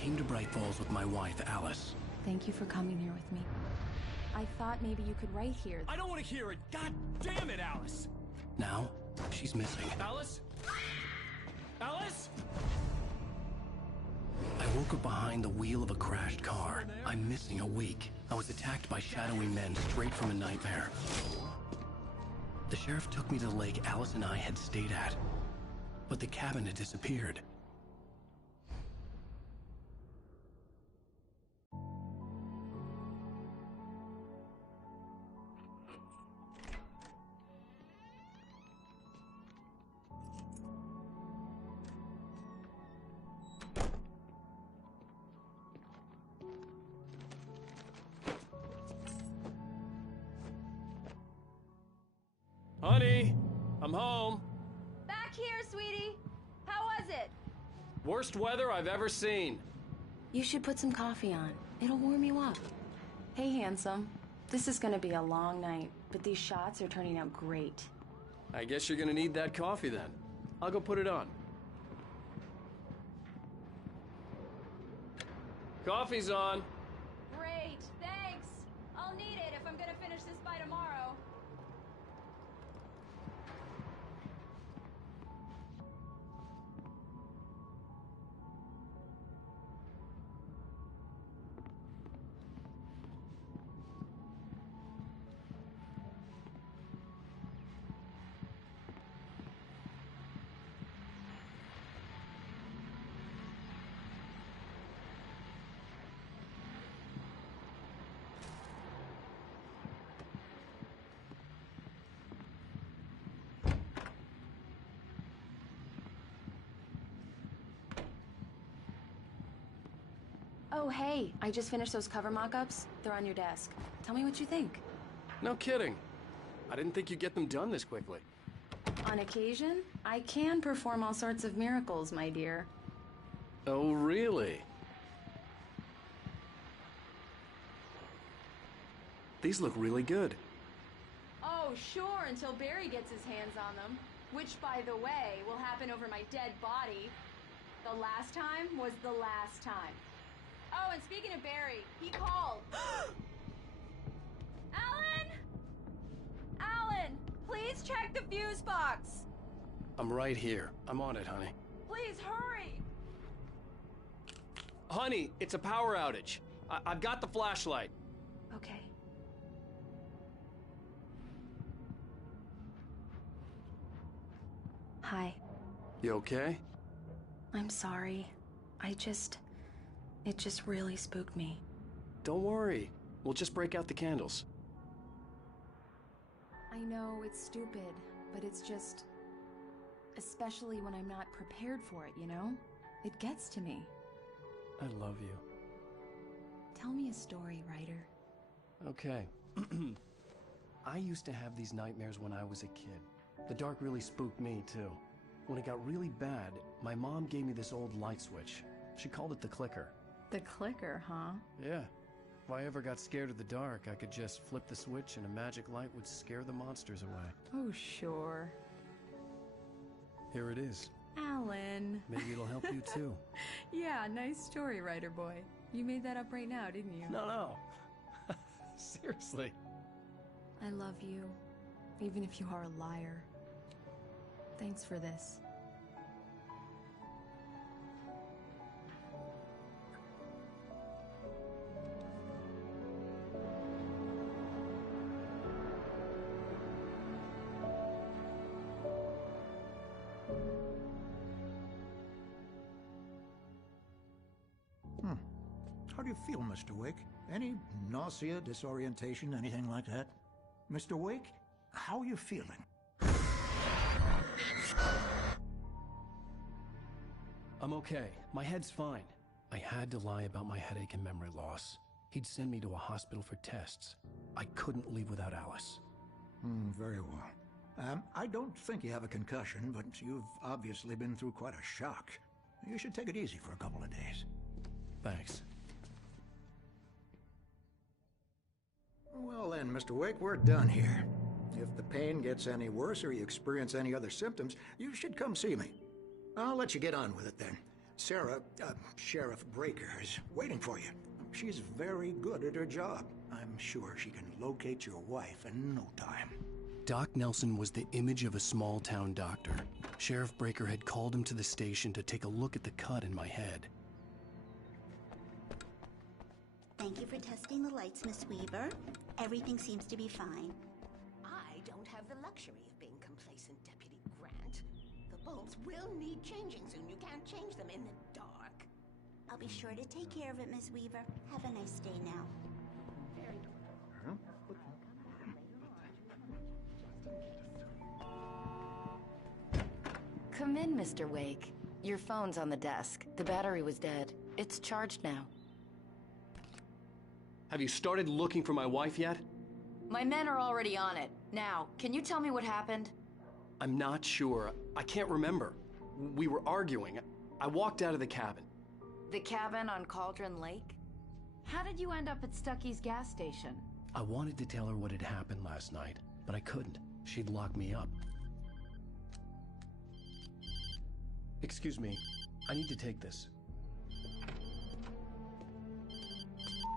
came to Bright Falls with my wife, Alice. Thank you for coming here with me. I thought maybe you could write here. I don't want to hear it! God damn it, Alice! Now, she's missing. Alice? Alice? I woke up behind the wheel of a crashed car. I'm missing a week. I was attacked by shadowy men straight from a nightmare. The sheriff took me to the lake Alice and I had stayed at, but the cabin had disappeared. Honey, I'm home. Back here, sweetie. How was it? Worst weather I've ever seen. You should put some coffee on. It'll warm you up. Hey, handsome. This is gonna be a long night, but these shots are turning out great. I guess you're gonna need that coffee then. I'll go put it on. Coffee's on. Great, thanks. I'll need it if I'm gonna finish this by tomorrow. Oh, hey, I just finished those cover mock-ups. They're on your desk. Tell me what you think. No kidding. I didn't think you'd get them done this quickly. On occasion, I can perform all sorts of miracles, my dear. Oh, really? These look really good. Oh, sure, until Barry gets his hands on them. Which, by the way, will happen over my dead body. The last time was the last time. Oh, and speaking of Barry, he called. Alan! Alan, please check the fuse box. I'm right here. I'm on it, honey. Please hurry. Honey, it's a power outage. I've got the flashlight. Okay. Hi. You okay? I'm sorry. It just really spooked me. Don't worry. We'll just break out the candles. I know it's stupid, but it's just... especially when I'm not prepared for it, you know? It gets to me. I love you. Tell me a story, writer. Okay. I used to have these nightmares when I was a kid. The dark really spooked me, too. When it got really bad, my mom gave me this old light switch. She called it the clicker. The clicker, huh? Yeah. If I ever got scared of the dark, I could just flip the switch and a magic light would scare the monsters away. Oh, sure. Here it is. Alan. Maybe it'll help you, too. Yeah, nice story, writer boy. You made that up right now, didn't you? No. Seriously. I love you, even if you are a liar. Thanks for this. How do you feel, Mr. Wake? Any nausea, disorientation, anything like that? Mr. Wake, how are you feeling? I'm okay. My head's fine. I had to lie about my headache and memory loss. He'd send me to a hospital for tests. I couldn't leave without Alice. Very well. I don't think you have a concussion, but you've obviously been through quite a shock. You should take it easy for a couple of days. Thanks. Well then, Mr. Wake, we're done here. If the pain gets any worse or you experience any other symptoms, you should come see me. I'll let you get on with it then. Sarah, Sheriff Breaker, is waiting for you. She's very good at her job. I'm sure she can locate your wife in no time. Doc Nelson was the image of a small-town doctor. Sheriff Breaker had called him to the station to take a look at the cut in my head. Thank you for testing the lights, Miss Weaver. Everything seems to be fine. I don't have the luxury of being complacent, Deputy Grant. The bulbs will need changing soon. You can't change them in the dark. I'll be sure to take care of it, Miss Weaver. Have a nice day now. Come in, Mr. Wake. Your phone's on the desk. The battery was dead. It's charged now. Have you started looking for my wife yet? My men are already on it. Now, can you tell me what happened? I'm not sure. I can't remember. We were arguing. I walked out of the cabin. The cabin on Cauldron Lake? How did you end up at Stucky's gas station? I wanted to tell her what had happened last night, but I couldn't. She'd lock me up. Excuse me. I need to take this.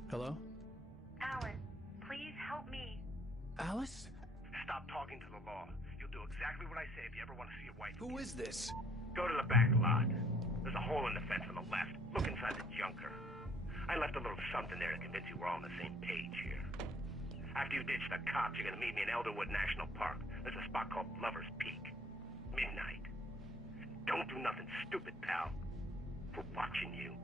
Hello? Alan, please help me. Alice? Stop talking to the law. You'll do exactly what I say if you ever want to see your wife. Who is this? Go to the back lot. There's a hole in the fence on the left. Look inside the junker. I left a little something there to convince you we're all on the same page here. After you ditch the cops, you're gonna meet me in Elderwood National Park. There's a spot called Lover's Peak. Midnight. Don't do nothing stupid, pal. We're watching you.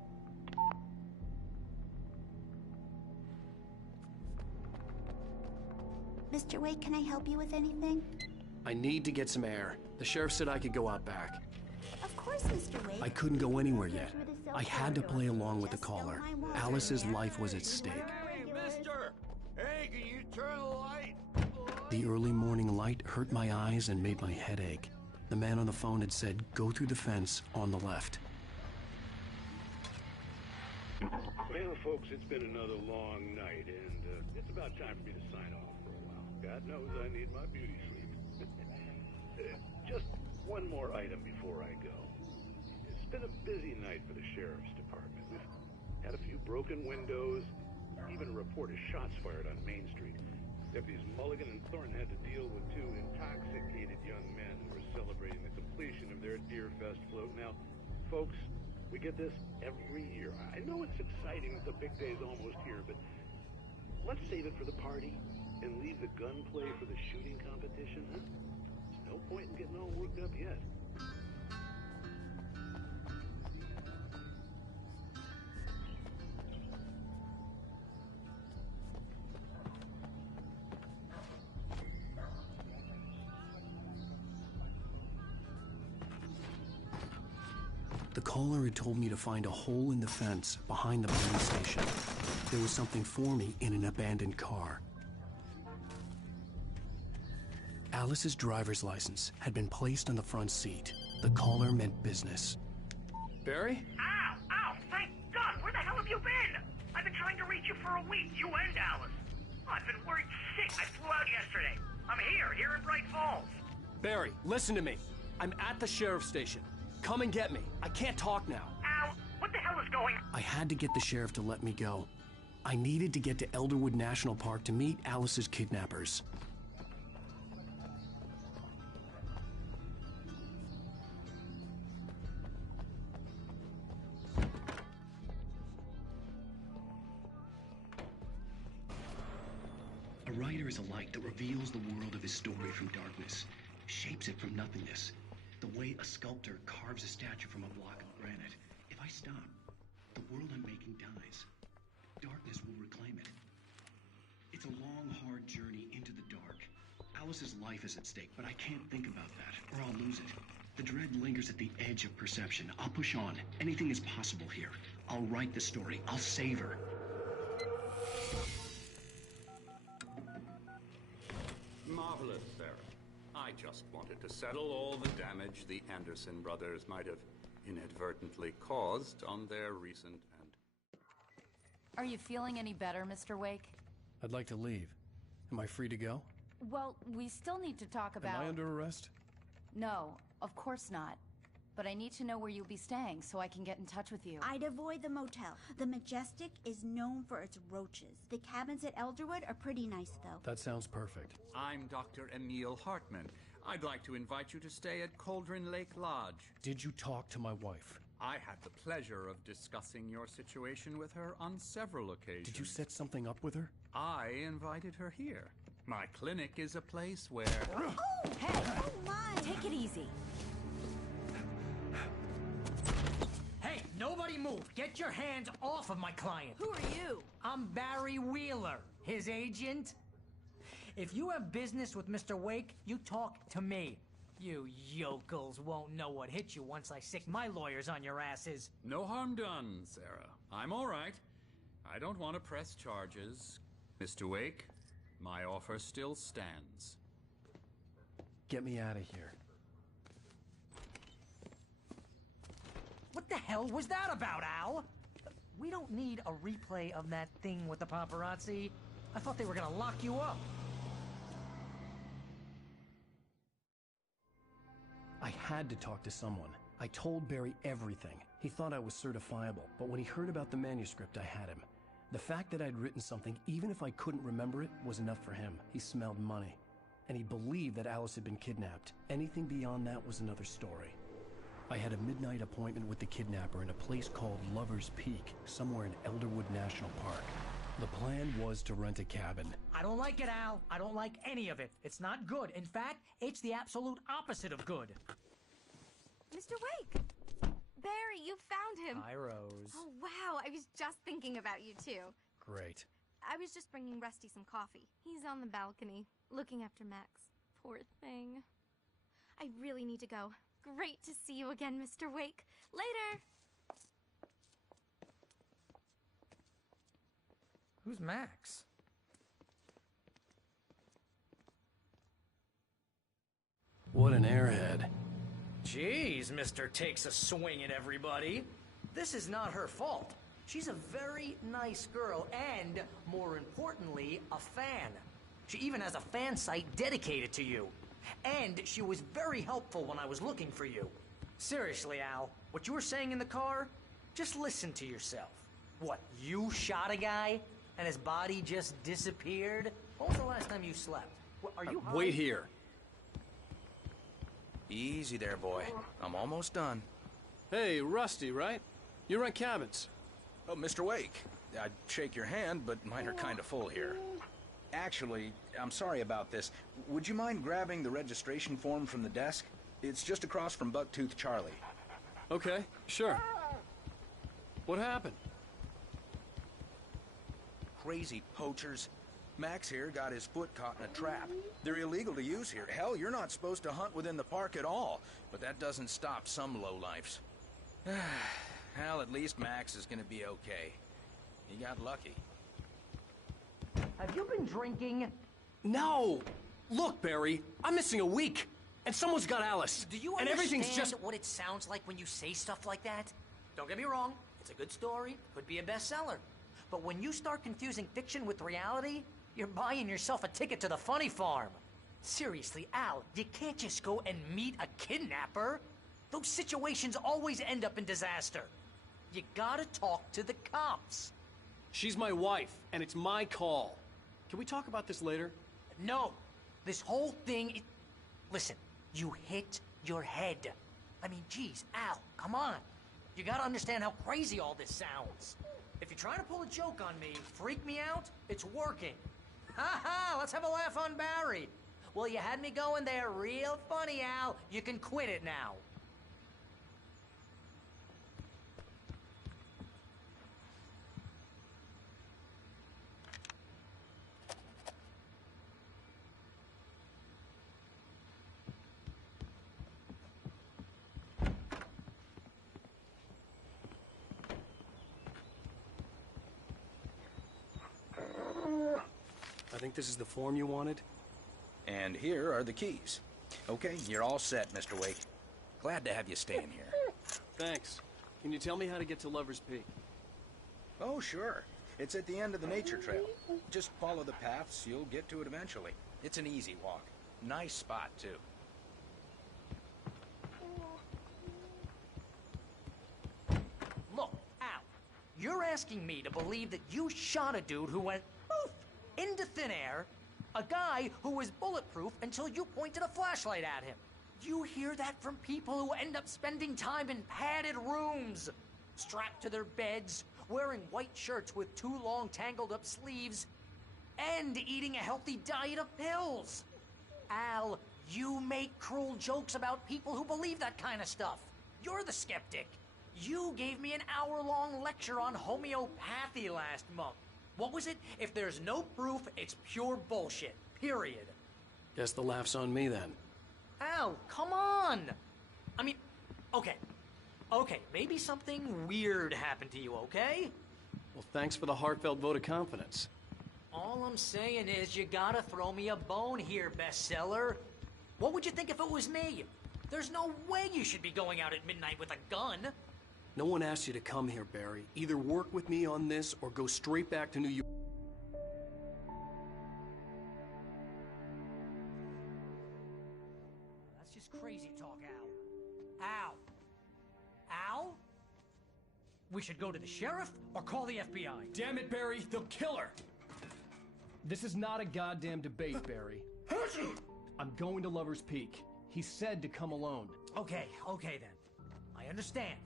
Mr. Wake, can I help you with anything? I need to get some air. The sheriff said I could go out back. Of course, Mr. Wake. I couldn't go anywhere yet. I had to play along with the caller. Alice's life was at stake. Hey, mister! Hey, can you turn the light? The early morning light hurt my eyes and made my head ache. The man on the phone had said, go through the fence on the left. Well, folks, it's been another long night, and it's about time for me to sign off for a while. God knows I need my beauty sleep. Just one more item before I go. It's been a busy night for the sheriff's department. We've had a few broken windows, even a report of shots fired on Main Street. Deputies Mulligan and Thornton had to deal with two intoxicated young men who were celebrating the completion of their Deer Fest float. Now, folks, we get this every year. I know it's exciting that the big day's almost here, but let's save it for the party and leave the gunplay for the shooting competition, huh? No point in getting all worked up yet. The caller had told me to find a hole in the fence behind the police station. There was something for me in an abandoned car. Alice's driver's license had been placed on the front seat. The caller meant business. Barry? Ow! Ow! Thank God! Where the hell have you been? I've been trying to reach you for a week, you and Alice. Oh, I've been worried sick. I flew out yesterday. I'm here in Bright Falls. Barry, listen to me. I'm at the sheriff's station. Come and get me. I can't talk now. Ow! What the hell is going on? I had to get the sheriff to let me go. I needed to get to Elderwood National Park to meet Alice's kidnappers. A writer is a light that reveals the world of his story from darkness, shapes it from nothingness. The way a sculptor carves a statue from a block of granite. If I stop, the world I'm making dies. Darkness will reclaim it. It's a long, hard journey into the dark. Alice's life is at stake, but I can't think about that, or I'll lose it. The dread lingers at the edge of perception. I'll push on. Anything is possible here. I'll write the story. I'll save her. Marvelous, Sarah. I just wanted to settle all the damage the Anderson brothers might have inadvertently caused on their recent and... Are you feeling any better, Mr. Wake? I'd like to leave. Am I free to go? Well, we still need to talk about... Am I under arrest? No, of course not. but I need to know where you'll be staying so I can get in touch with you. I'd avoid the motel. The Majestic is known for its roaches. The cabins at Elderwood are pretty nice, though. That sounds perfect. I'm Dr. Emil Hartman. I'd like to invite you to stay at Cauldron Lake Lodge. Did you talk to my wife? I had the pleasure of discussing your situation with her on several occasions. Did you set something up with her? I invited her here. My clinic is a place where... Oh, hey! Oh, my! Take it easy. Hey, nobody move! Get your hands off of my client! Who are you? I'm Barry Wheeler, his agent. If you have business with Mr. Wake, you talk to me. You yokels won't know what hit you once I sick my lawyers on your asses. No harm done, Sarah. I'm all right. I don't want to press charges. Mr. Wake, my offer still stands. Get me out of here. What the hell was that about, Al? We don't need a replay of that thing with the paparazzi. I thought they were gonna lock you up. I had to talk to someone. I told Barry everything. He thought I was certifiable, but when he heard about the manuscript, I had him. The fact that I'd written something, even if I couldn't remember it, was enough for him. He smelled money. And he believed that Alice had been kidnapped. Anything beyond that was another story. I had a midnight appointment with the kidnapper in a place called Lover's Peak, somewhere in Elderwood National Park. The plan was to rent a cabin. I don't like it, Al. I don't like any of it. It's not good. In fact, it's the absolute opposite of good. Mr. Wake! Barry, you found him! Hi, Rose. Oh, wow. I was just thinking about you, too. Great. I was just bringing Rusty some coffee. He's on the balcony, looking after Max. Poor thing. I really need to go. Great to see you again, Mr. Wake. Later! Who's Max? What an airhead. Jeez, Mr. Takes a swing at everybody. This is not her fault. She's a very nice girl and, more importantly, a fan. She even has a fan site dedicated to you. And she was very helpful when I was looking for you. Seriously, Al, what you were saying in the car, just listen to yourself. What, you shot a guy and his body just disappeared? When was the last time you slept? Are you high? Wait here. Easy there, boy. I'm almost done. Hey, Rusty, right? You rent cabins. Oh, Mr. Wake. I'd shake your hand, but mine are kind of full here. Actually, I'm sorry about this. Would you mind grabbing the registration form from the desk? It's just across from Bucktooth Charlie. Okay, sure. What happened? Crazy poachers. Max here got his foot caught in a trap. They're illegal to use here. Hell, you're not supposed to hunt within the park at all. But that doesn't stop some lowlifes. Hell, at least Max is gonna be okay. He got lucky. Have you been drinking? No! Look, Barry, I'm missing a week. And someone's got Alice. Do you and understand everything's just what it sounds like when you say stuff like that? Don't get me wrong. It's a good story. Could be a bestseller. But when you start confusing fiction with reality, you're buying yourself a ticket to the funny farm. Seriously, Al, you can't just go and meet a kidnapper. Those situations always end up in disaster. You gotta talk to the cops. She's my wife, and it's my call. Can we talk about this later? No. This whole thing... Listen, you hit your head. I mean, geez, Al, come on. You gotta understand how crazy all this sounds. If you're trying to pull a joke on me, freak me out, it's working. Ha ha, let's have a laugh on Barry. Well, you had me going there real funny, Al. You can quit it now. I think this is the form you wanted. And here are the keys. Okay, you're all set, Mr. Wake. Glad to have you staying here. Thanks. Can you tell me how to get to Lover's Peak? Oh, sure. It's at the end of the nature trail. Just follow the paths, you'll get to it eventually. It's an easy walk. Nice spot, too. You're asking me to believe that you shot a dude who went poof into thin air, a guy who was bulletproof until you pointed a flashlight at him. You hear that from people who end up spending time in padded rooms, strapped to their beds, wearing white shirts with too long tangled up sleeves, and eating a healthy diet of pills. Al, you make cruel jokes about people who believe that kind of stuff. You're the skeptic. You gave me an hour-long lecture on homeopathy last month. What was it? If there's no proof, it's pure bullshit. Period. Guess the laugh's on me then. Al, come on! I mean, okay. Okay, maybe something weird happened to you, okay? Well, thanks for the heartfelt vote of confidence. All I'm saying is you gotta throw me a bone here, bestseller. What would you think if it was me? There's no way you should be going out at midnight with a gun. No one asked you to come here, Barry. Either work with me on this or go straight back to New York. That's just crazy talk, Al. Al? Al? We should go to the sheriff or call the FBI. Damn it, Barry, they'll kill her! This is not a goddamn debate, Barry. I'm going to Lover's Peak. He said to come alone. Okay then. I understand.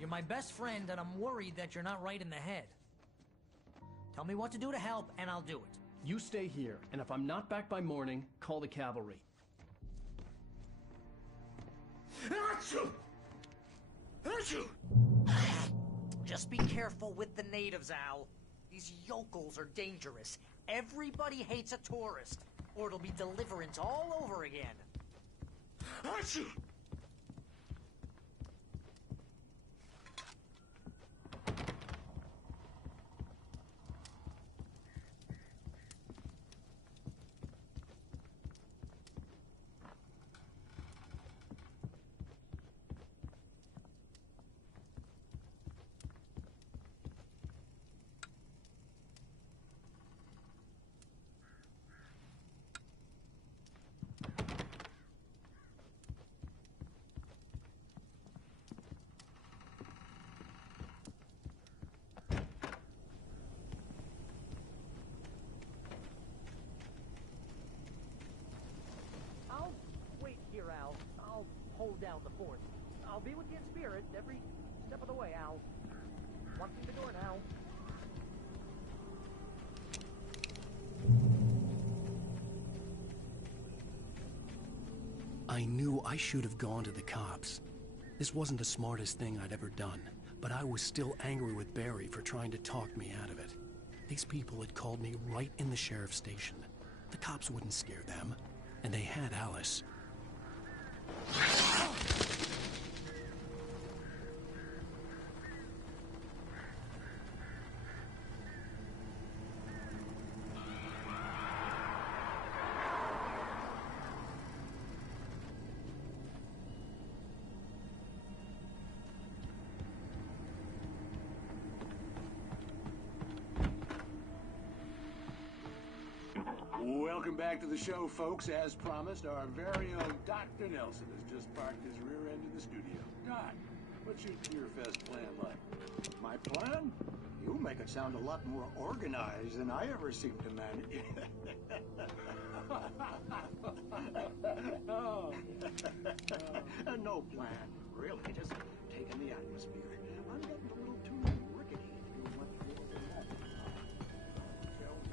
You're my best friend, and I'm worried that you're not right in the head. Tell me what to do to help, and I'll do it. You stay here, and if I'm not back by morning, call the cavalry. Just be careful with the natives, Al. These yokels are dangerous. Everybody hates a tourist, or it'll be Deliverance all over again. I'll wait here, Al. I'll hold down the fort. I'll be with you in spirit every step of the way, Al. Walk through the door now. I knew I should have gone to the cops. This wasn't the smartest thing I'd ever done, but I was still angry with Barry for trying to talk me out of it. These people had called me right in the sheriff's station. The cops wouldn't scare them, and they had Alice. Welcome back to the show, folks. As promised, our very own Dr. Nelson has just parked his rear end in the studio. Doc, what's your Tear Fest plan like? My plan? You make it sound a lot more organized than I ever seem to manage. No plan, really. Just taking the atmosphere. I'm getting a little too rickety to do much more than that. Shall we?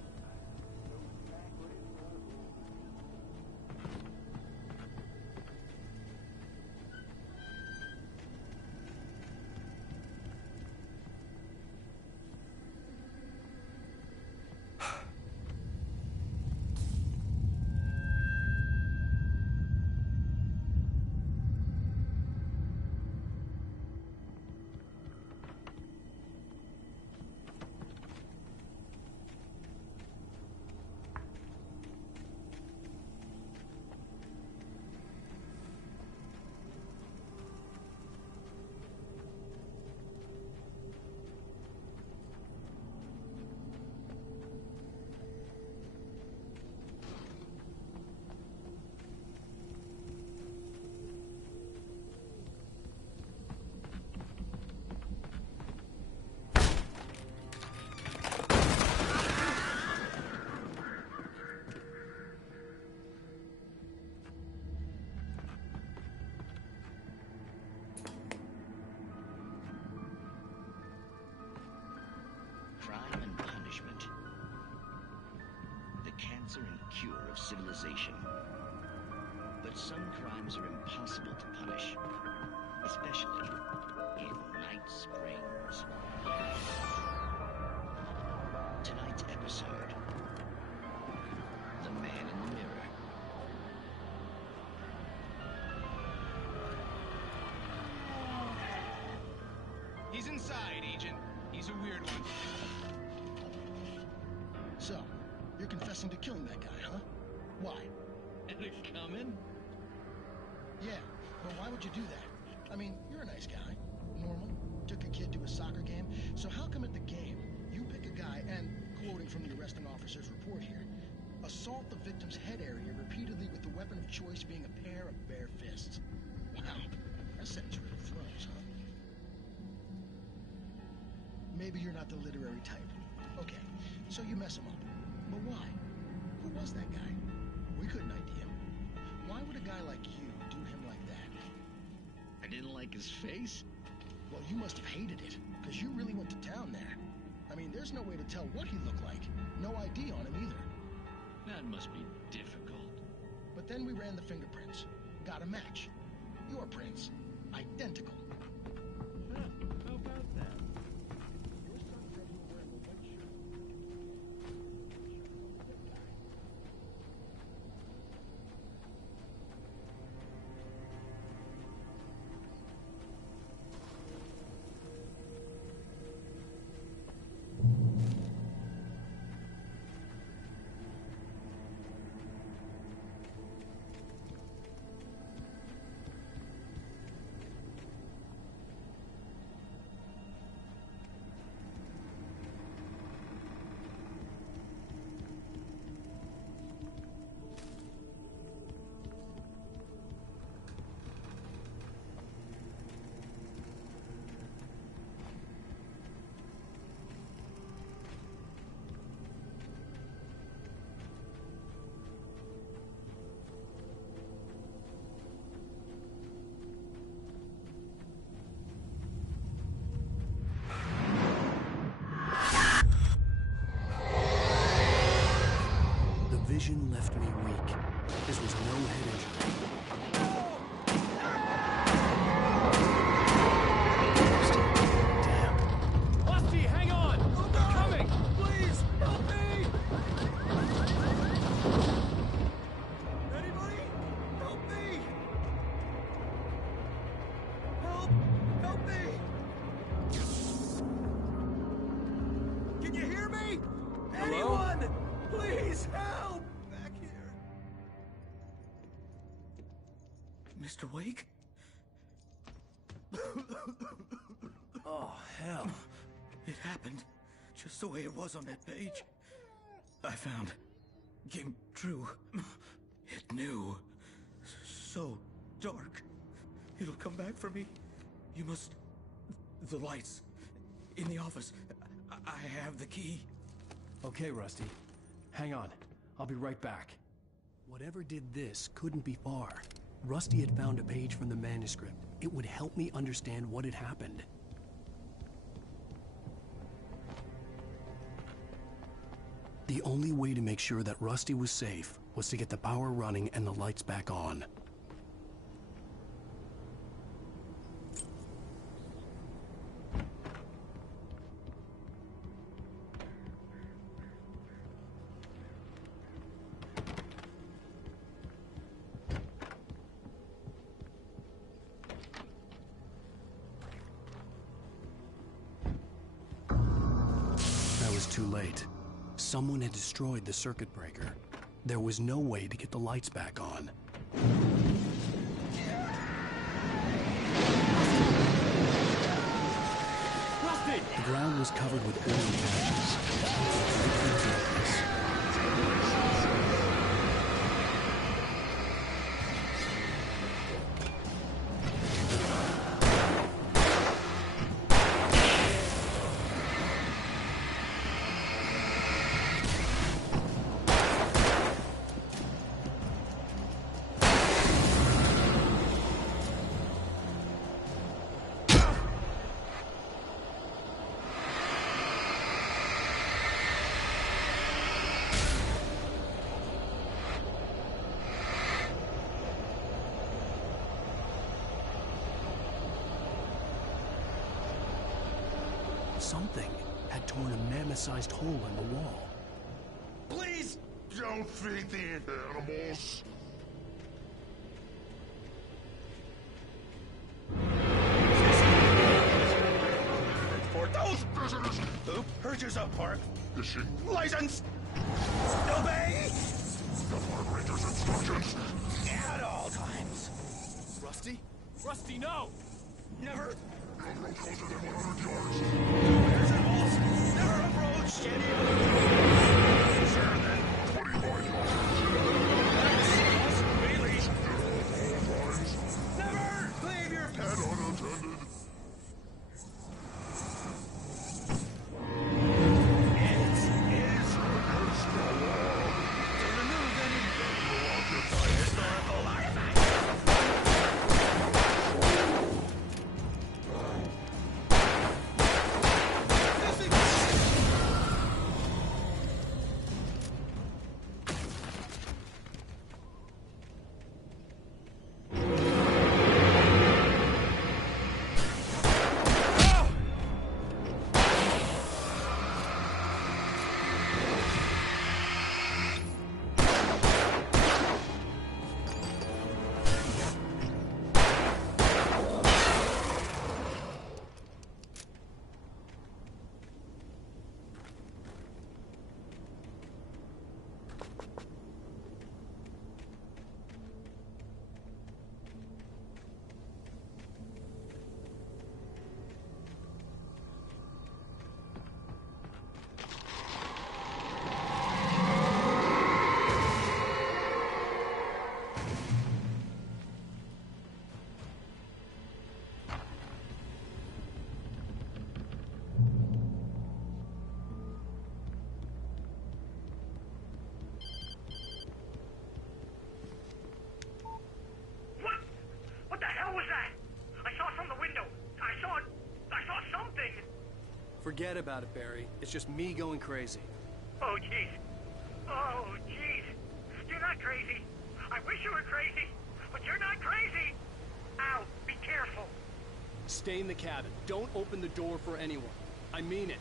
civilization. But some crimes are impossible to punish, especially in Night Springs. Tonight's episode, The Man in the Mirror. He's inside, Agent. He's a weird one. So, you're confessing to killing that guy, huh? Why? Is it coming? Yeah, but why would you do that? I mean, you're a nice guy. Normal. Took a kid to a soccer game. So how come at the game, you pick a guy and, quoting from the arresting officer's report here, assault the victim's head area repeatedly with the weapon of choice being a pair of bare fists? Wow, that sentence really throws, huh? Maybe you're not the literary type. Okay, so you mess him up. But why? Who was that guy? We couldn't ID him. Why would a guy like you do him like that? I didn't like his face? Well, you must have hated it, because you really went to town there. I mean, there's no way to tell what he looked like. No ID on him either. That must be difficult. But then we ran the fingerprints. Got a match. Your prints. Identical. Huh, how about that? Your son said you were wearing a white shirt. vision left me weak. This was no head injury. Damn. Lusty, hang on! They're coming! Please, help me! Anybody? Help me! Help! Help me! Can you hear me? Hello? Anyone! Please help! Back here. Mr. Wake? Oh, hell. It happened just the way it was on that page. I found. Came true. It knew. So dark. It'll come back for me. You must... The lights. In the office. I have the key. Okay, Rusty. Hang on. I'll be right back. Whatever did this couldn't be far. Rusty had found a page from the manuscript. It would help me understand what had happened. The only way to make sure that Rusty was safe was to get the power running and the lights back on. Too late. Someone had destroyed the circuit breaker. There was no way to get the lights back on. Rusty! The ground was covered with oily patches. something had torn a mammoth-sized hole in the wall. Please don't feed the animals. For those visitors who purchase a park license, obey the park ranger's instructions at all times. Rusty? Rusty, no! Never. Don't go closer than 100 yards. There's animals. Never approach any other. Sure, then. 25 yards. That's really. At all times. Never leave your pet unattended. Forget about it, Barry. It's just me going crazy. Oh, jeez. Oh, jeez. You're not crazy. I wish you were crazy, but you're not crazy. Ow, be careful. Stay in the cabin. Don't open the door for anyone. I mean it.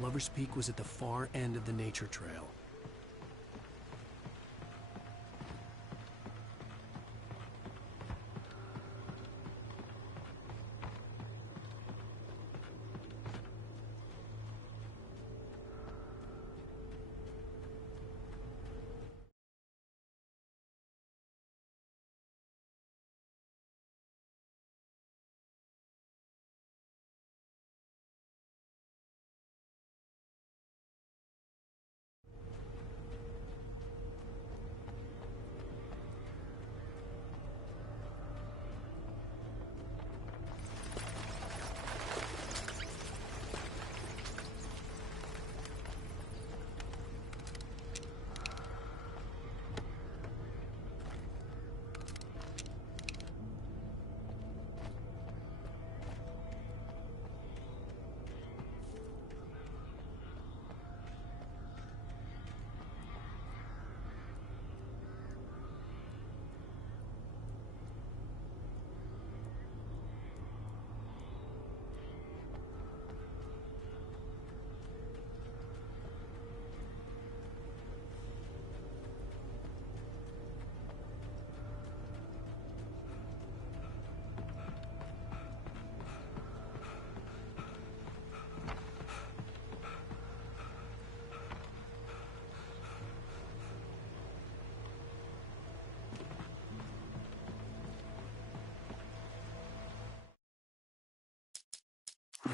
Lover's Peak was at the far end of the nature trail.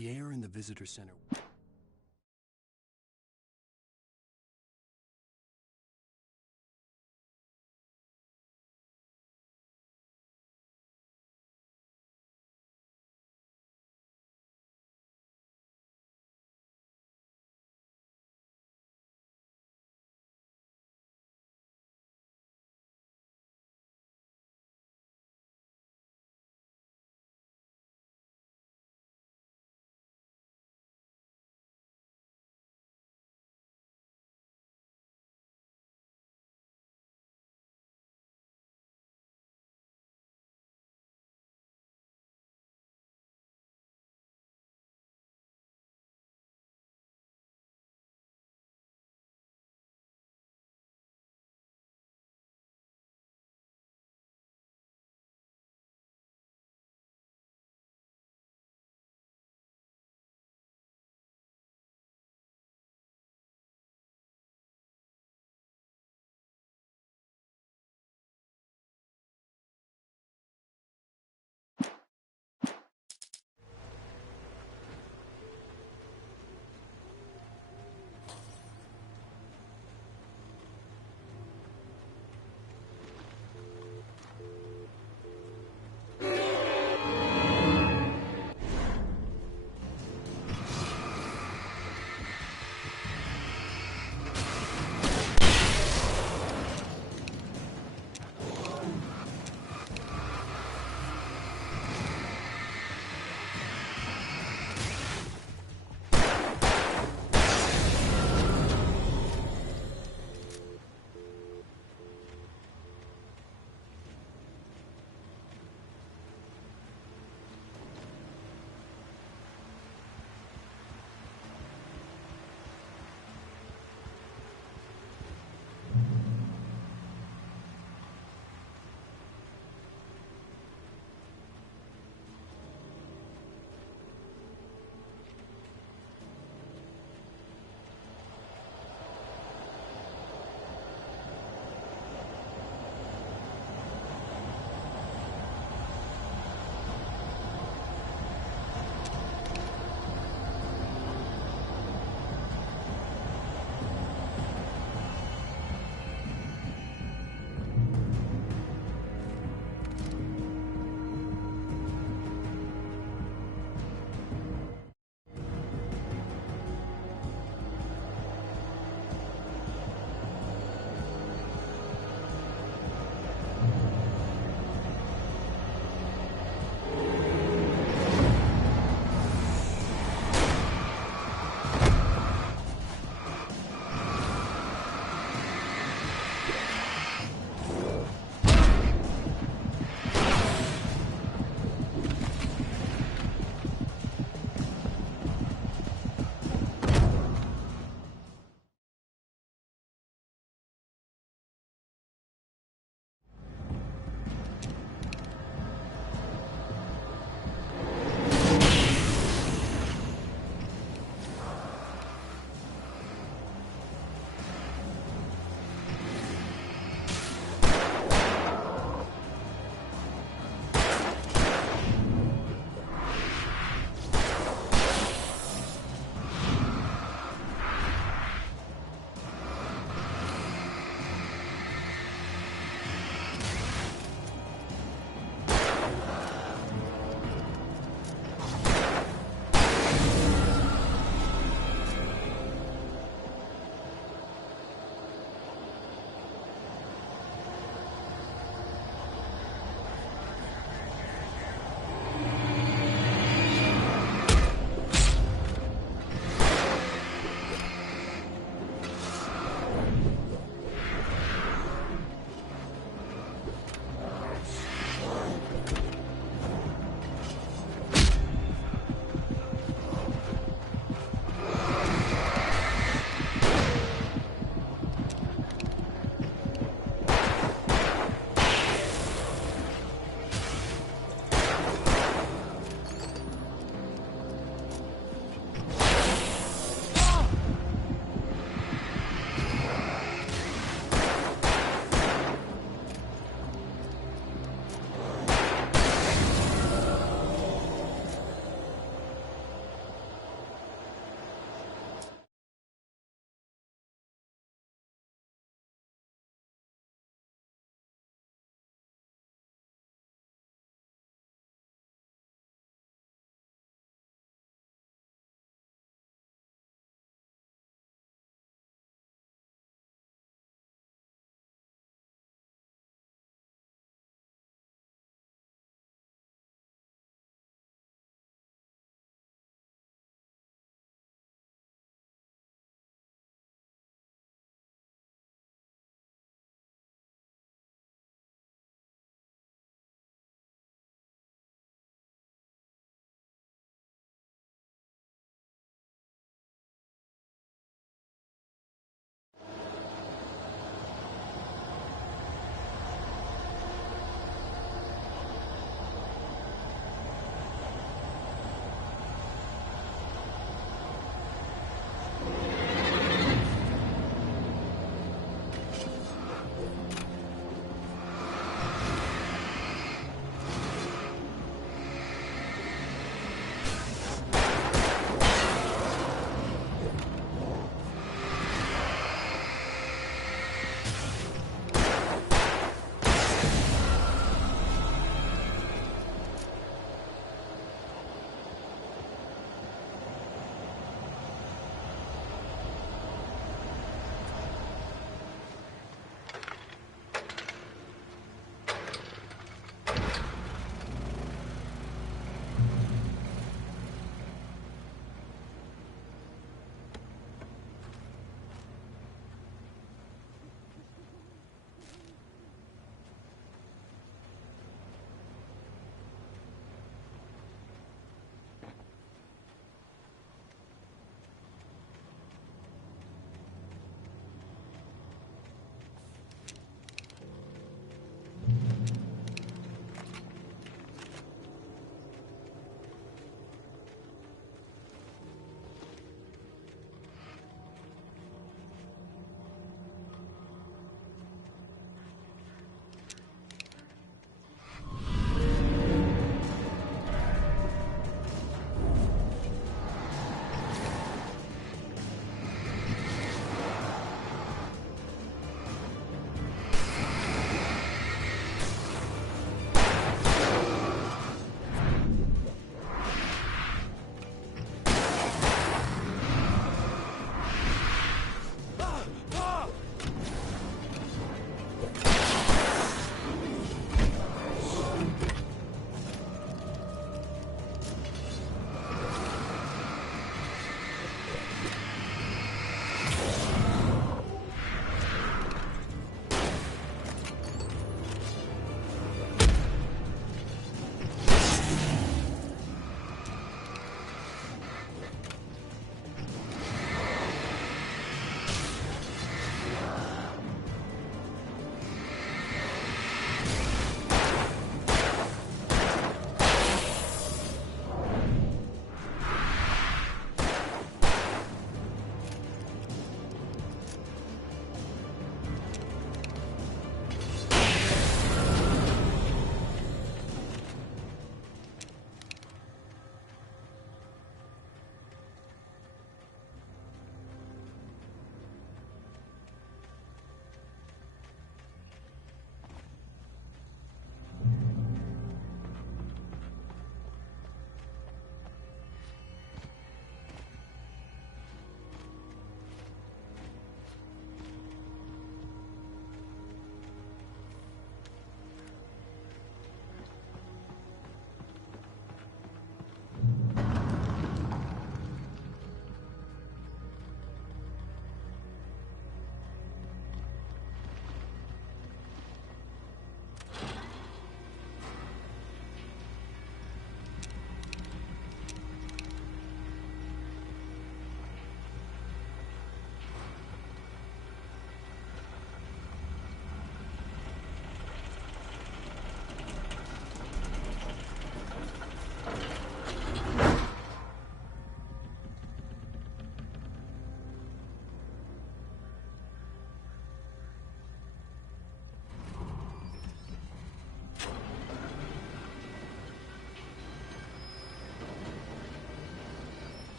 The air in the visitor center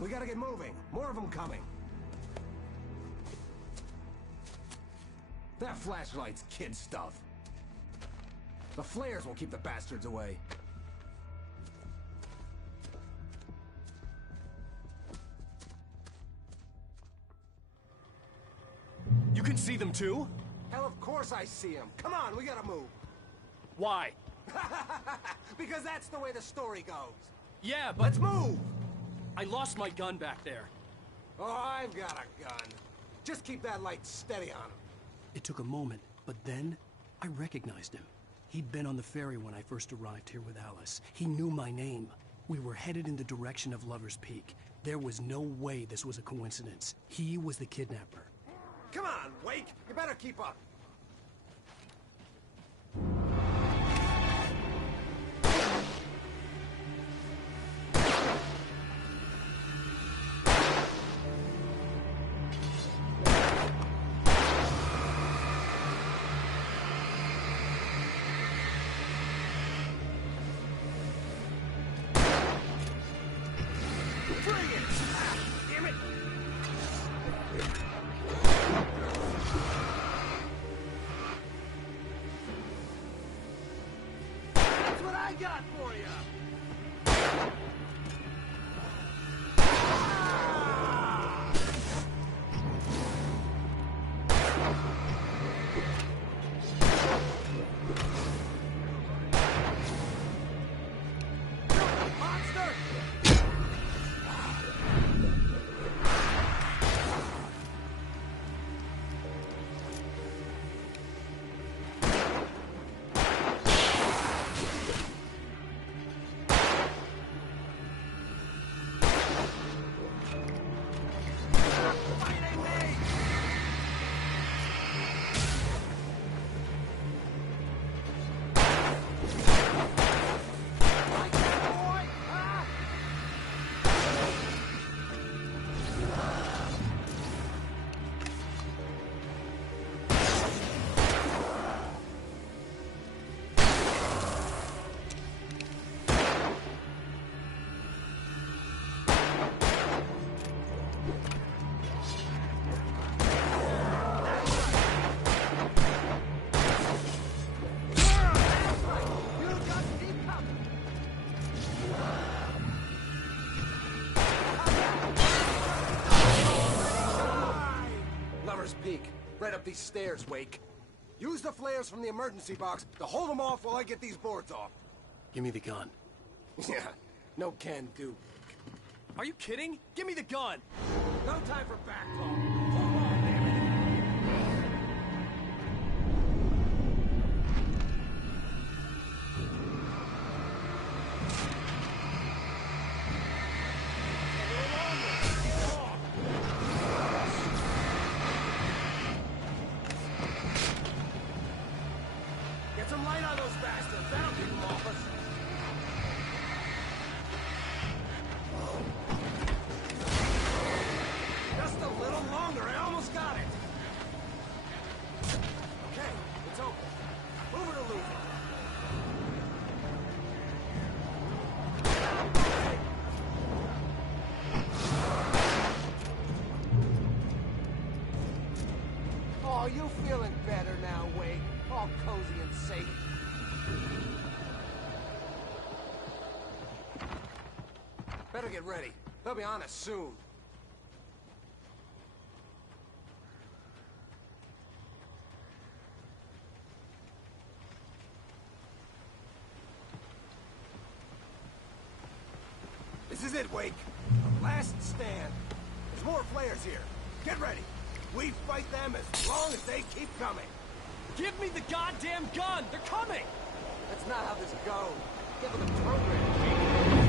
we gotta get moving. More of them coming. That flashlight's kid stuff. The flares will keep the bastards away. You can see them too? Hell, of course I see them. Come on, we gotta move. Why? Because that's the way the story goes. Yeah, but... Let's move! I lost my gun back there. Oh, I've got a gun. Just keep that light steady on him. It took a moment, but then I recognized him. He'd been on the ferry when I first arrived here with Alice. He knew my name. We were headed in the direction of Lover's Peak. There was no way this was a coincidence. He was the kidnapper. Come on, Wake! You better keep up. Got for you. Monster! Peak. Right up these stairs, Wake. Use the flares from the emergency box to hold them off while I get these boards off. Give me the gun. Yeah, no can do. Are you kidding? Give me the gun! No time for backlog. Hold on, damn it. Some light on those bastards. That'll keep them off us. Just a little longer. I almost got it. Okay, it's open. Move it or lose it. Oh, you feeling better now, Wake? All cozy and safe. Better get ready. They'll be on us soon. This is it, Wake. The last stand. There's more flares here. Get ready. We fight them as long as they keep coming. Give me the goddamn gun! They're coming! That's not how this goes. Get with the program.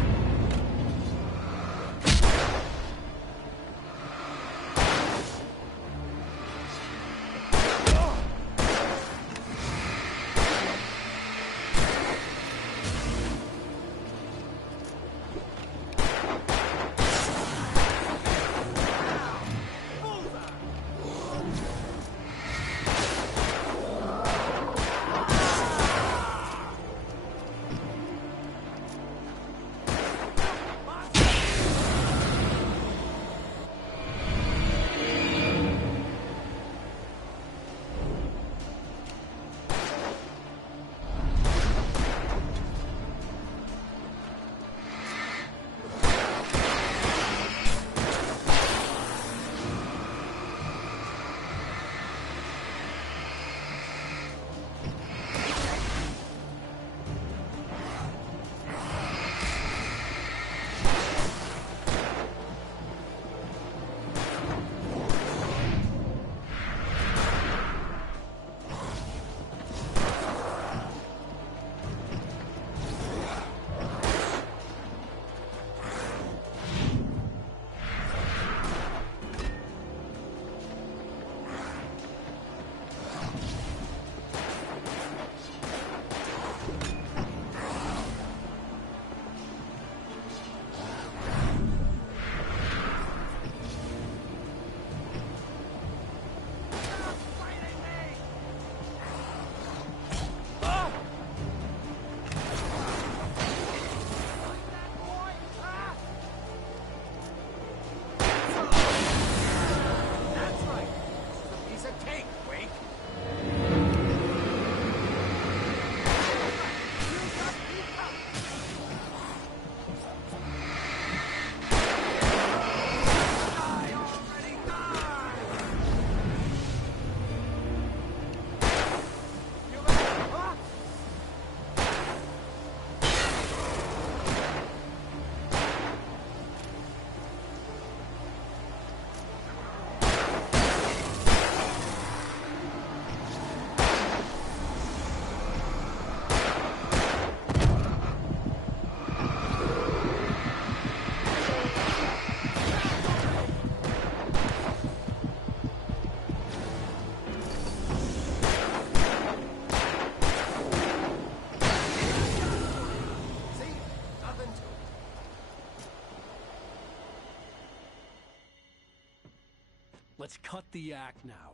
let's cut the act now.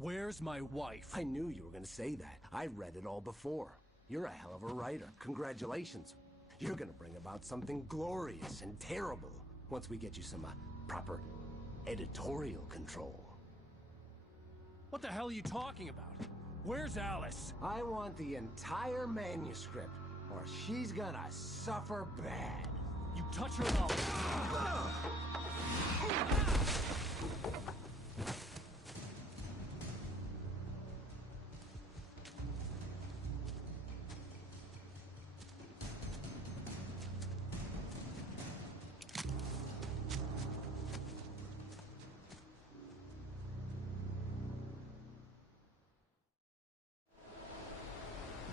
Where's my wife? I knew you were gonna say that. I read it all before. You're a hell of a writer. Congratulations. You're gonna bring about something glorious and terrible once we get you some proper editorial control. What the hell are you talking about? Where's Alice? I want the entire manuscript, or she's gonna suffer bad. You touch her now.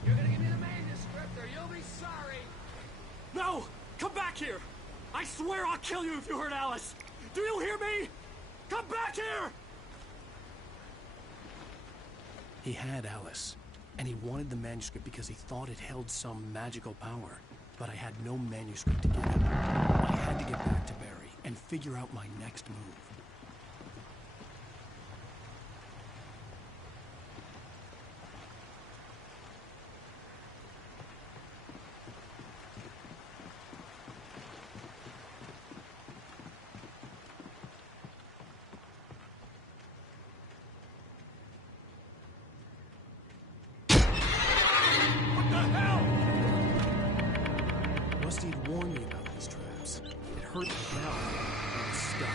You're gonna give me the manuscript or you'll be sorry! No! Come back here! I swear I'll kill you if you hurt Alice! Do you hear me? Come back here! He had Alice, and he wanted the manuscript because he thought it held some magical power. But I had no manuscript to give him. I had to get back to Barry and figure out my next move. Rusty'd warned me about these traps. It hurt the crowd. I was stuck.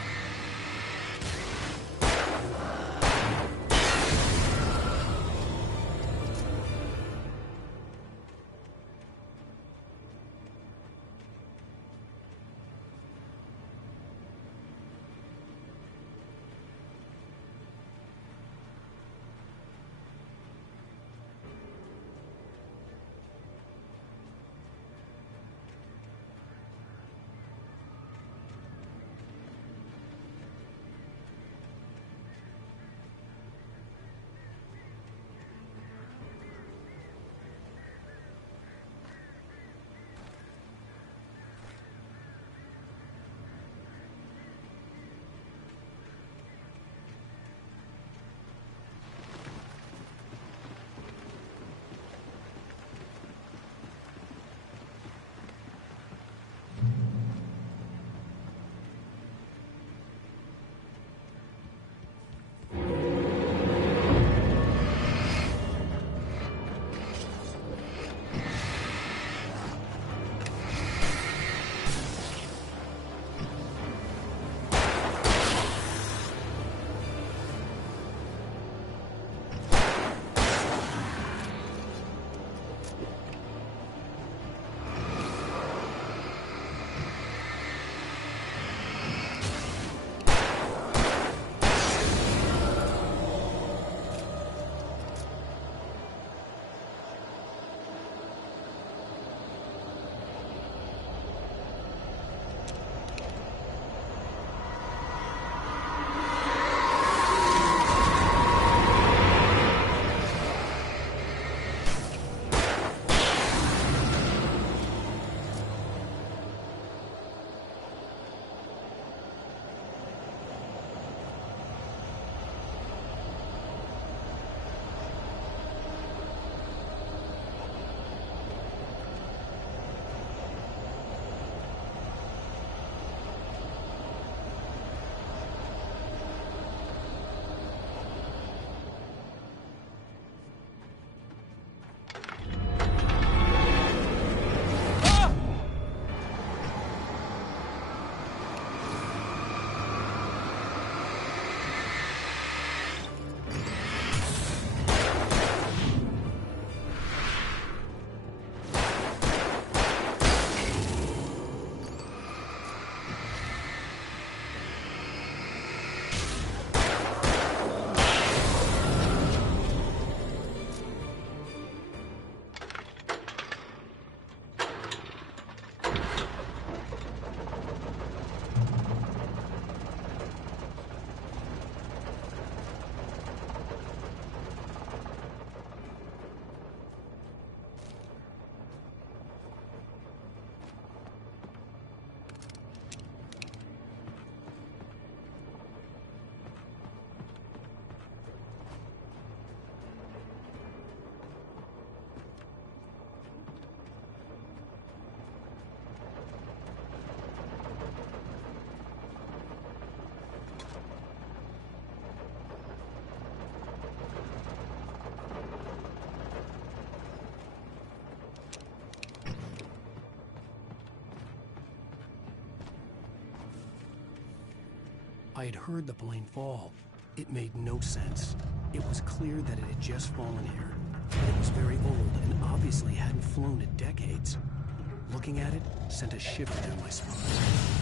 I had heard the plane fall. It made no sense. It was clear that it had just fallen here, but it was very old and obviously hadn't flown in decades. Looking at it sent a shiver down my spine.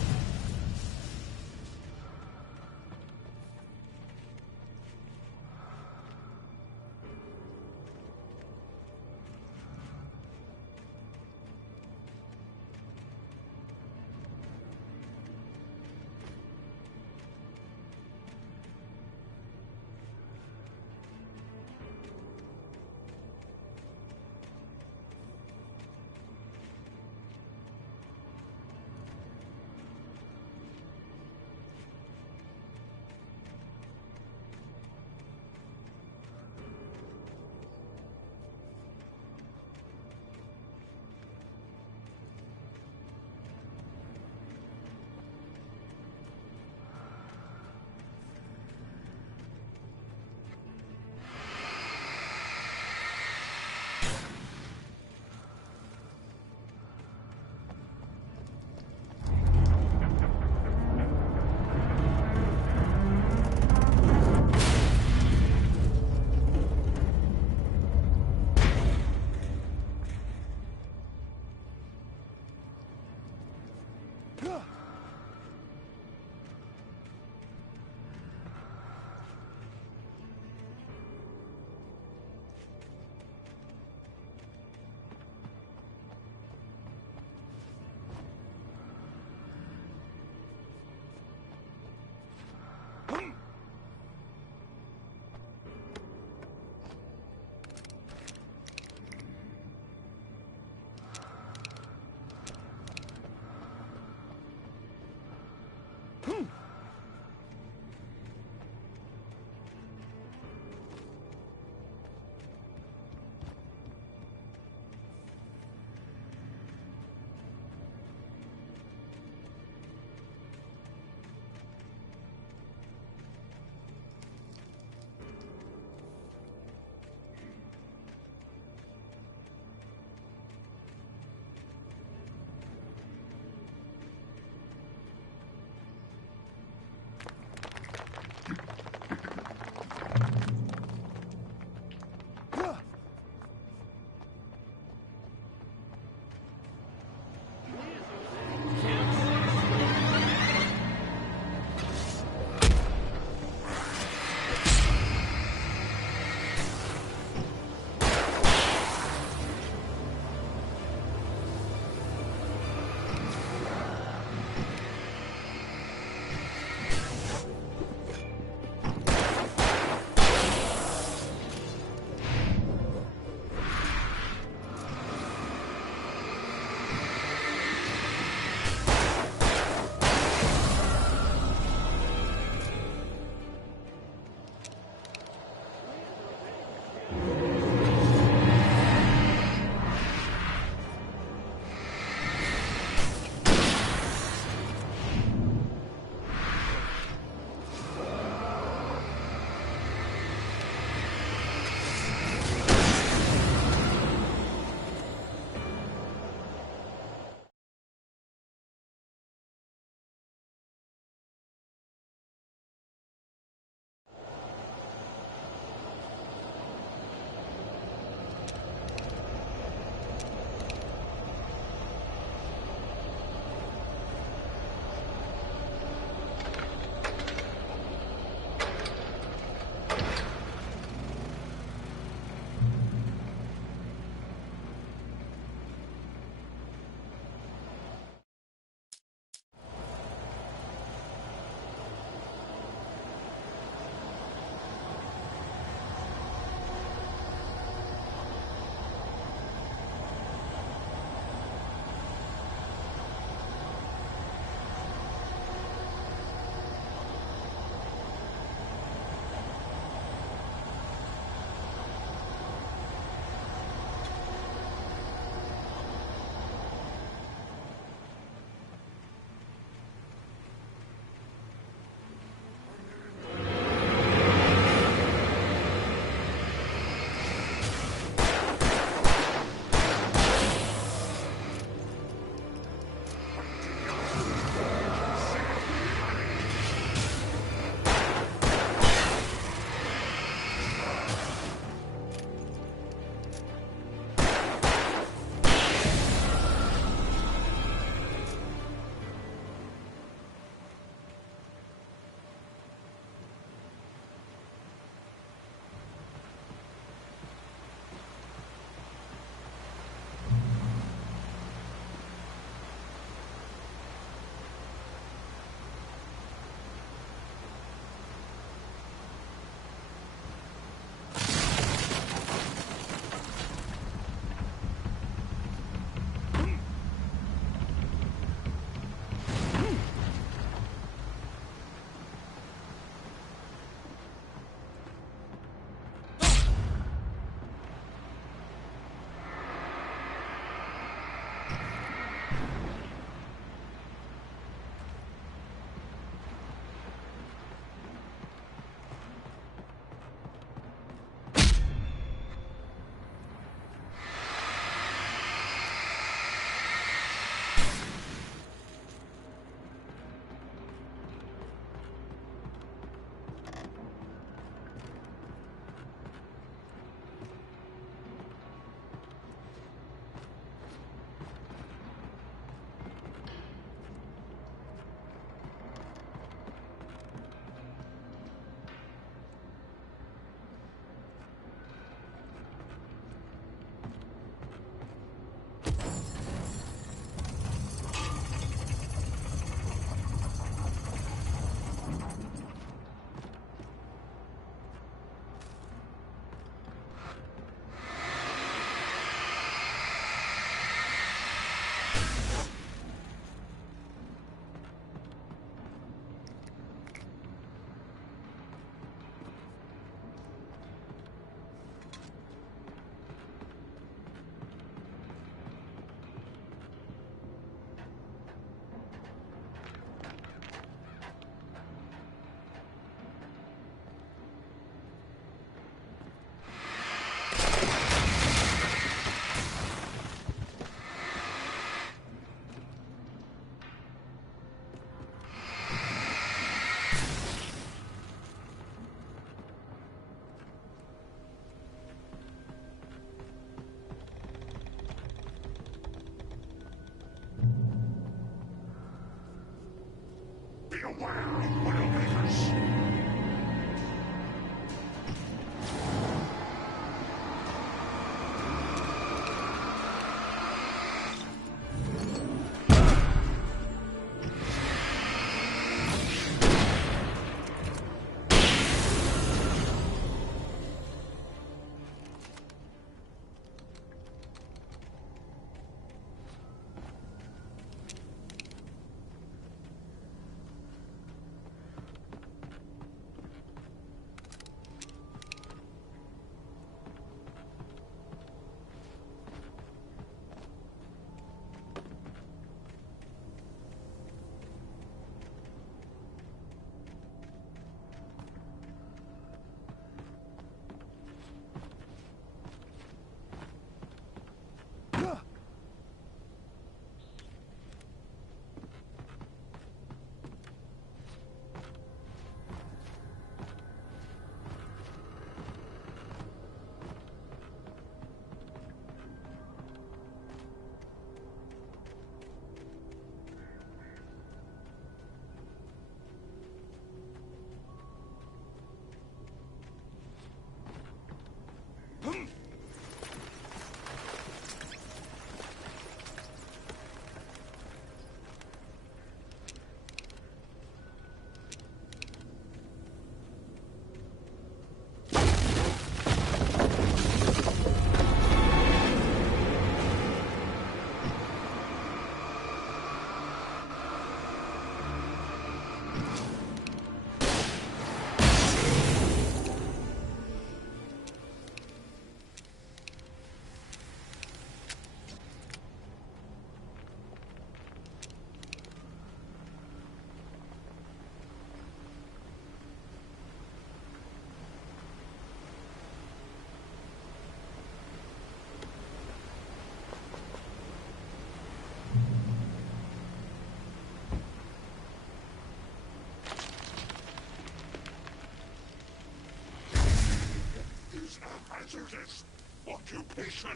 this occupation.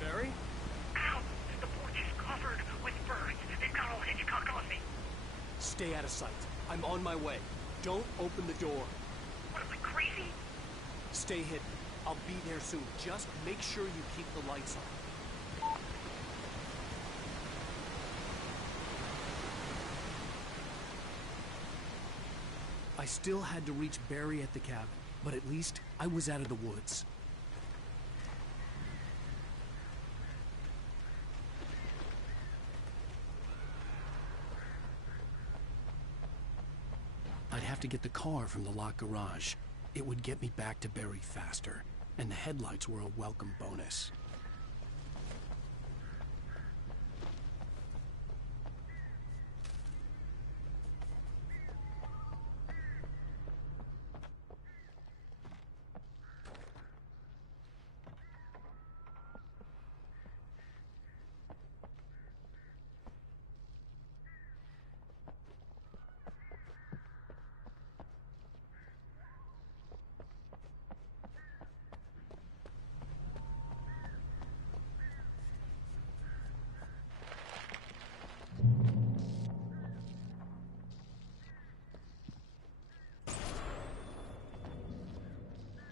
Barry? Ow! The porch is covered with birds. They've got old Hitchcock on me. Stay out of sight. I'm on my way. Don't open the door. What am I, crazy? Stay hidden. I'll be there soon. Just make sure you keep the lights on. I still had to reach Barry at the cabin, but at least I was out of the woods. I'd have to get the car from the locked garage. It would get me back to Barry faster, and the headlights were a welcome bonus.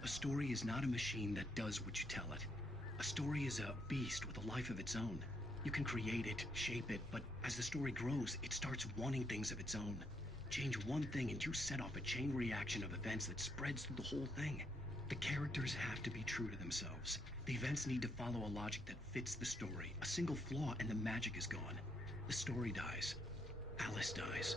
A story is not a machine that does what you tell it. A story is a beast with a life of its own. You can create it, shape it, but as the story grows, it starts wanting things of its own. Change one thing and you set off a chain reaction of events that spreads through the whole thing. The characters have to be true to themselves. The events need to follow a logic that fits the story. A single flaw and the magic is gone. The story dies. Alice dies.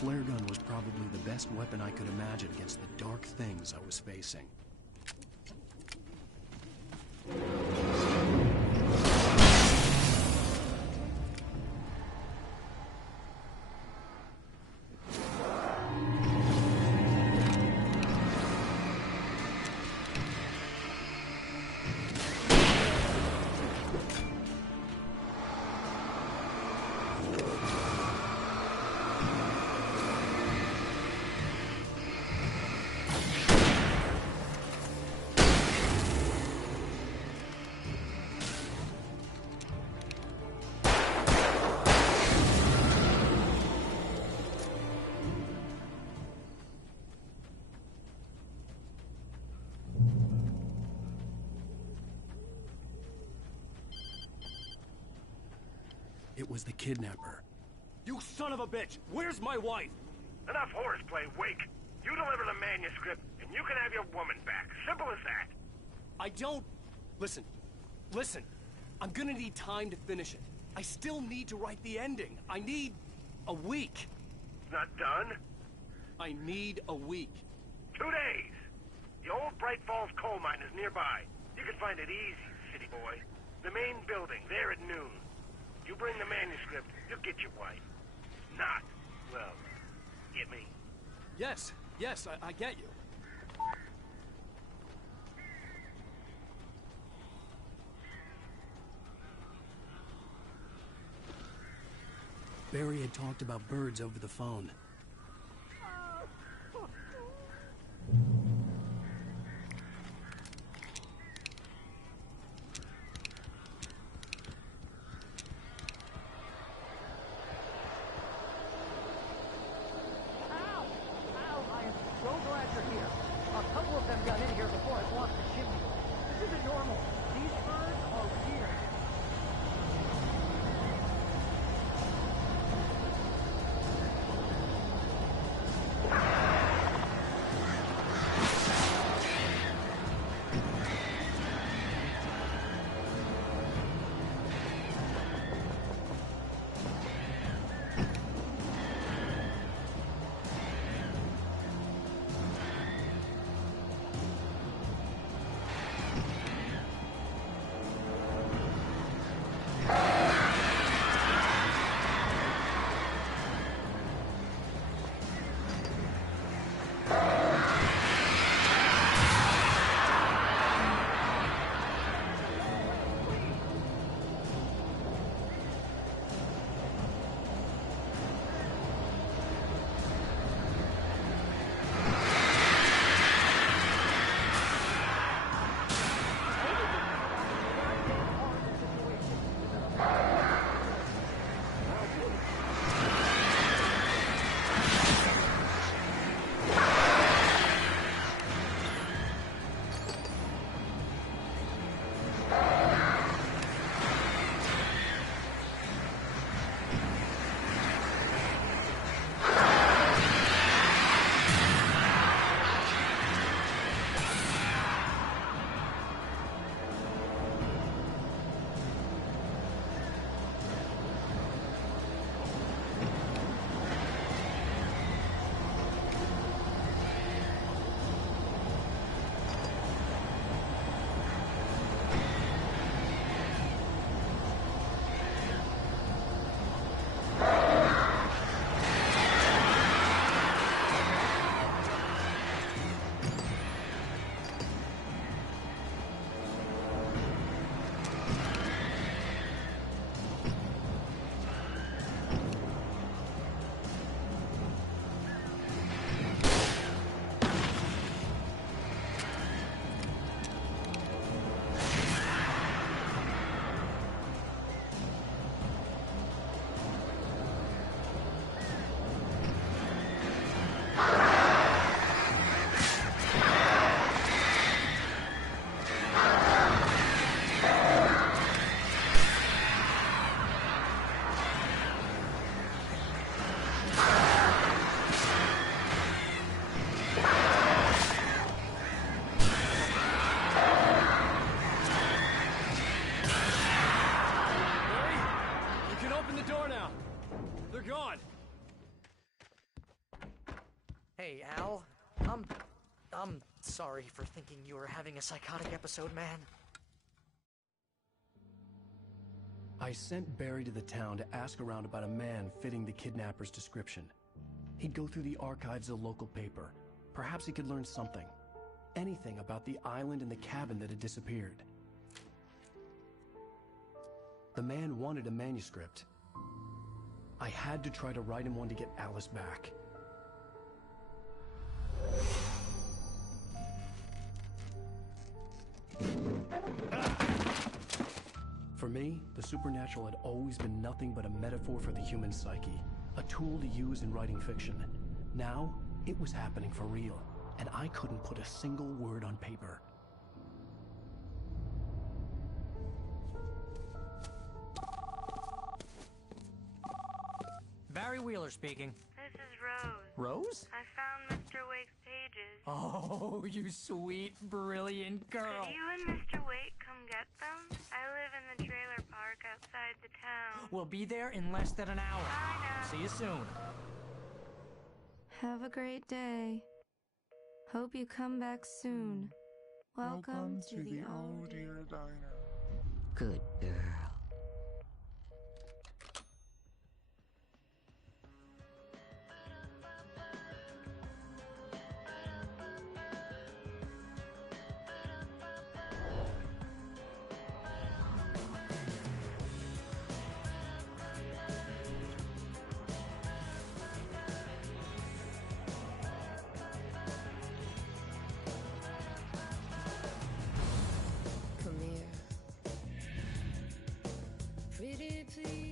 flare gun was probably the best weapon I could imagine against the dark things I was facing. It was the kidnapper. You son of a bitch! Where's my wife? Enough horseplay, Wake. You deliver the manuscript, and you can have your woman back. Simple as that. I don't... Listen. I'm gonna need time to finish it. I still need to write the ending. I need a week. Not done? I need a week. 2 days. The old Bright Falls coal mine is nearby. You can find it easy, city boy. The main building, there at noon. You bring the manuscript, you'll get your wife. Not, well, get me? Yes, I get you. Barry had talked about birds over the phone. Hey, Al. I'm sorry for thinking you were having a psychotic episode, man. I sent Barry to the town to ask around about a man fitting the kidnapper's description. He'd go through the archives of the local paper. Perhaps he could learn something. Anything about the island and the cabin that had disappeared. The man wanted a manuscript. I had to try to write him one to get Alice back. For me, the supernatural had always been nothing but a metaphor for the human psyche, a tool to use in writing fiction. Now, it was happening for real, and I couldn't put a single word on paper. Barry Wheeler speaking. This is Rose. Rose? I found Mr. Wake's pages. Oh, you sweet, brilliant girl. Could you and Mr. Wake come get them? I live in the trailer park outside the town. We'll be there in less than an hour. Bye now. See you soon. Have a great day. Hope you come back soon. Welcome to the Oh Dear Diner. Good girl. Come here. Pretty please.